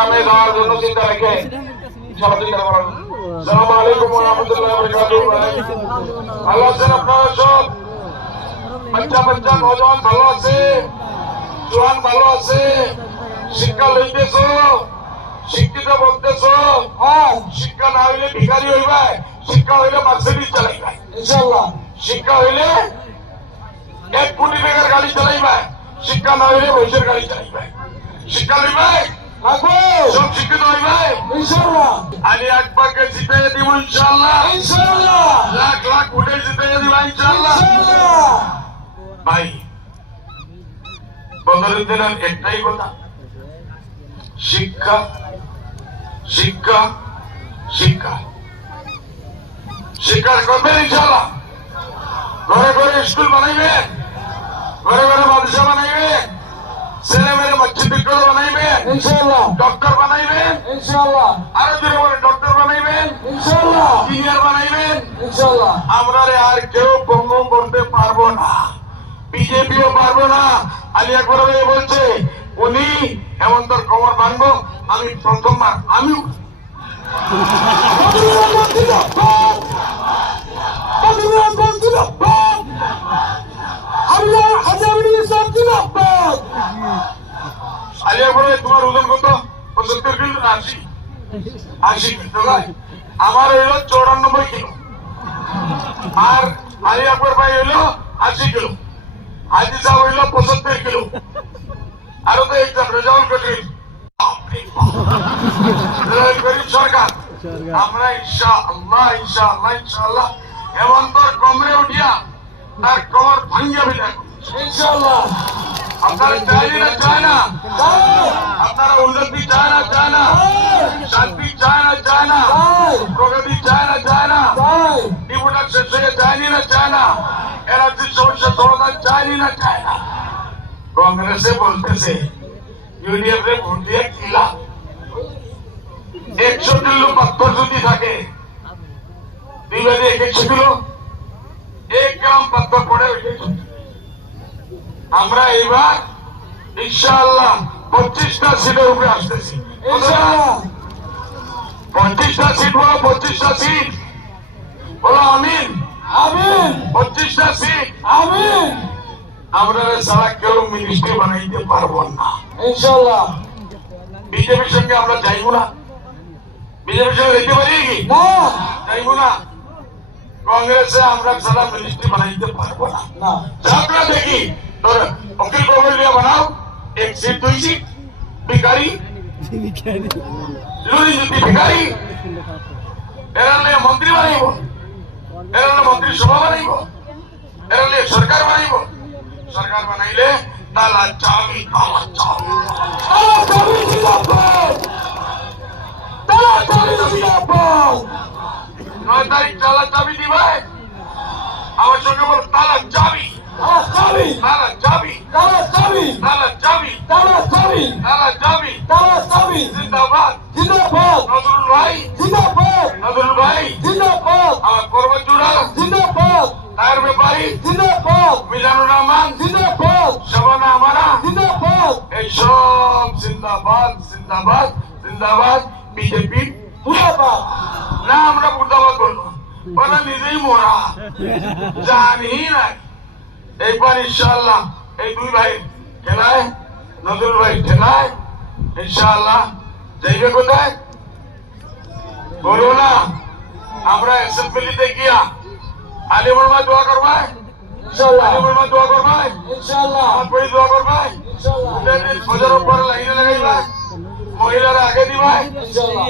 প্রোগ্রামে যাওয়ার জন্য চিন্তা রেখে আসসালামু আলাইকুম ওয়া রাহমাতুল্লাহি ওয়া বারাকাতুহু। ভালো আছেন আপনারা সব? বাচ্চা নজওয়ান ভালো আছে, জওয়ান ভালো আছে, শিক্ষা লইতেছ, শিক্ষিত বলতেছ। শিক্ষা না হইলে ভিখারি হইবা, শিক্ষা হইলে মার্সিডিজ চালাইবা ইনশাআল্লাহ। শিক্ষা হইলে 1 কোটি টাকার গাড়ি চালাইবা, শিক্ষা না হইলে বৈশের গাড়ি চালাইবা। শিক্ষা লইবা, সব শিক্ষিত হইবা ইনশাআল্লাহ। আমি একবারকে জিতে দিব ইনশাআল্লাহ, ইনশাআল্লাহ। লাখ লাখ ভোটে জিতে দিব ইনশাআল্লাহ। ভাই বদলের দিনের একটাই কথা, শিক্ষা শিক্ষা শিক্ষা। শিক্ষা করবেন ইনশাআল্লাহ। ঘরে ঘরে স্কুল বানাইবেন, ঘরে ঘরে মাদ্রাসা বানাইবেন, ছেলে মেয়ে মসজিদ বানাইবেন ইনশাআল্লাহ, ডক্টর বানাইবেন ইনশাআল্লাহ, আরো জোরে বলে ডক্টর বানাইবেন ইনশাআল্লাহ, ইঞ্জিনিয়ার বানাইবেন ইনশাআল্লাহ। আমরা আর কেউ ভঙ্গ করতে পারবো না, বিজেপিও পারবো না। আলী আকবর ভাই বলছে উনি হেমন্তর কমর ভাঙবো, আমি প্রথমবার আমি আলী আকবর ভাই তোমার ওজন কত? 75 কিলো না 80 কিলো? আমার হইল 94 কিলো, আর আলী আকবর ভাই হইল 80 কিলো, হাজি সাহেব হইল 75 কিলো। আরো তো একজন রেজাউল করিম সরকার। আমরা ইনশাআল্লাহ ইনশাআল্লাহ ইনশাআল্লাহ হেমন্তর কমরে উঠিয়া তার কমর ভাঙ্গিয়া ফেলেন ইনশাআল্লাহ। আপনারা চাই না চায় না? আপনারা উন্নতি চায় না চায় না? শান্তি চায় না চায় না? প্রগতি চায় না চায় না? জীবনটা শেষ হয়ে যায়নি না চায় না? এনার্জির সমস্যা সমাধান চায়নি না চায় না? কংগ্রেসে বলতেছে ইউডিএফ রে ভোট দিয়ে কি লাভ? 100 কিলো পাথর যদি থাকে, 2 বাজে 100 কিলো, 1 গ্রাম পাথর পড়ে ওইটাই। আমরা এবার ইনশাআল্লাহ 25টা সিটের উপরে আসতেছি ইনশাআল্লাহ। 25টা সিট বলো, 25টা সিট বলো আমিন আমিন। 25টা সিট আমিন। আমরা সারা কেউ মিনিস্ট্রি বানাইতে পারবো না ইনশাআল্লাহ। বিজেপির সঙ্গে আমরা যাইবো না, বিজেপির সঙ্গে যেতে পারি কি না? যাইবো না। কংগ্রেসে আমরা সারা মিনিস্ট্রি বানাইতে পারবো না। আমরা দেখি তোর অখিল গগৈলিয়া বানাও, 1 সিট 2 সিট। ভিখারি লুরি যদি ভিখারি এরা মন্ত্রী বানাইব, এরা মন্ত্রী সভা বানাইব, এরা সরকার বানাইব। সরকার বানাইলে তালা চাবি, তালা চাবি, তালা চাবি জিন্দাবাদ, তালা চাবি জিন্দাবাদ। 9 তারিখ তালা চাবি দিবে, আমার সঙ্গে বল তালা চাবি, তালা চাবি, তালা চাবি, তালা চাবি, তালা চাবি, তালা চাবি, তালা চাবি, তালা চাবি। জিন্দাবাদ জিন্দাবাদ। নজরুল ভাই জিন্দাবাদ, নজরুল ভাই জিন্দাবাদ। আমার পরবজুরা জিন্দাবাদ, তার ব্যাপারী জিন্দাবাদ, মিজানুর রহমান জিন্দাবাদ, শাবানা আমারা জিন্দাবাদ। এই সব জিন্দাবাদ জিন্দাবাদ জিন্দাবাদ। বিজেপি মুর্দাবাদ না, আমরা মুর্দাবাদ বলবো, ওরা নিজেই মোরা জানি না। একবার ইনশাআল্লাহ এই 2 ভাই খেলায়, নজরুল ভাই খেলায় ইনশাআল্লাহ যাইবে কোথায় বলো না? আমরা অ্যাসেম্বলিতে গিয়া আলিমুল মা দোয়া করবাই ইনশাআল্লাহ, আলিমুল মা দোয়া করবাই ইনশাআল্লাহ, আমার পরে দোয়া করবাই ইনশাআল্লাহ। ফজর পরে লাইনে লাগাইবা, মহিলারা আগে দিবাই ইনশাআল্লাহ।